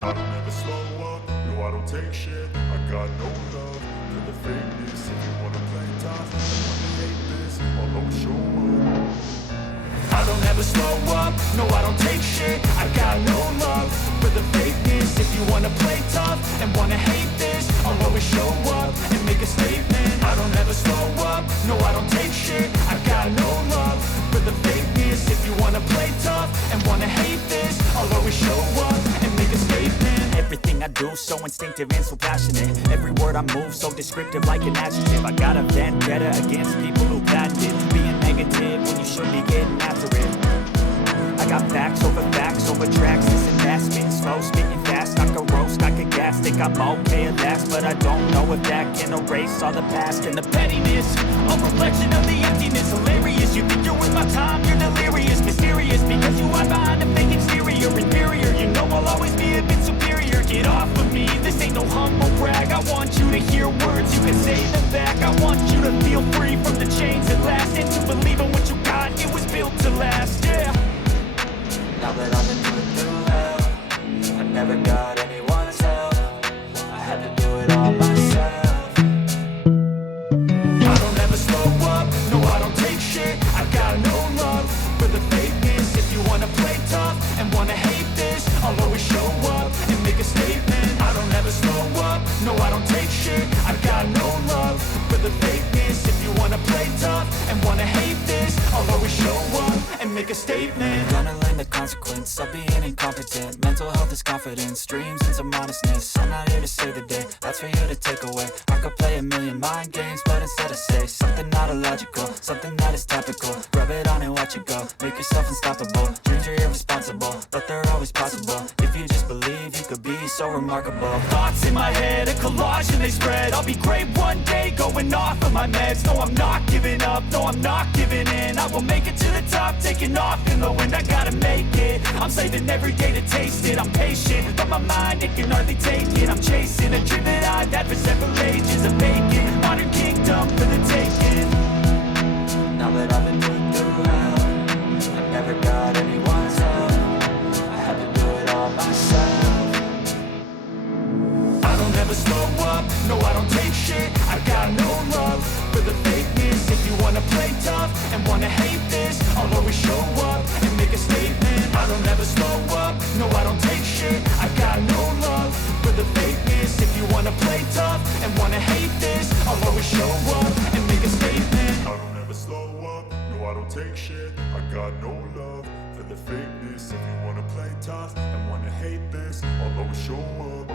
I don't ever slow up, no I don't take shit. I got no love for the fakeness. If you wanna play tough and wanna hate this, I'll always show up. I don't ever slow up, no I don't take shit. I got no love for the fakeness. If you wanna play tough and wanna hate this, I'll always show up and make a statement. I don't ever slow up, no I don't take shit. I got no love for the fakeness. If you wanna play tough and wanna hate this, I'll always show up and make a statement. Everything I do so instinctive and so passionate. Every word I move so descriptive like an adjective. I got a vendetta against people who patented being negative when you should be getting after it. I got facts over tracks. This and that, spitting slow, spitting fast. I could roast, I could gas, think I'm okay at last, but I don't know if that can erase all the past and the pettiness. A reflection of the emptiness, hilarious. You think you're with my time, you're delirious, mysterious, because you hide behind a fake exterior, inferior. You know I'll always be a bit superior. Get off of me, this ain't no humble brag. I want you to hear words, you can say them back. I want you to feel free from the chains that last, and to believe in what you got, it was built to last, yeah. Now that I've been put through hell, I never got anyone's help. I had to do it all myself. I don't ever slow up, no I don't take shit. I got no love for the fakeness. If you wanna play tough and wanna hate this, I'll always show up and make a statement. I don't ever slow up, no I don't take shit. I got no love for the fakeness. If you wanna play tough and wanna hate this, I'll always show up and make a statement. Gonna learn the consequence of being incompetent. Mental health is confidence, dreams and some modestness. I'm not here to save the day, that's for you to take away. I could play a million mind games, but instead I say something not illogical, something that is topical. Rub it on and watch it go, make yourself unstoppable. Dreams are irresponsible, but they're always possible. If you just believe, you could be so remarkable. Thoughts in my head, a collage and they spread. I'll be great one day, going off of my meds. No, I'm not giving up, no, I'm not giving in. I will make it to the top, taking off in the wind. I gotta make it, I'm saving every day to taste it. I'm patient, but my mind, it can hardly take it. I'm chasing a dream that I've had for several ages. A vacant, modern kingdom for the taking. Now that I've been put through hell, I never got anyone's help. I had to do it all myself. I don't ever slow up, no I don't take shit. I got no love for the fakeness. If you wanna play tough and wanna hate this, I'll always show up and make a statement. I don't ever slow up, no I don't take shit. I got no love for the fakeness. If you wanna play tough and wanna hate this, I'll always show up and make a statement. I don't ever slow up, no I don't take shit. I got no love for the fakeness. If you wanna play tough and wanna hate this, I'll always show up.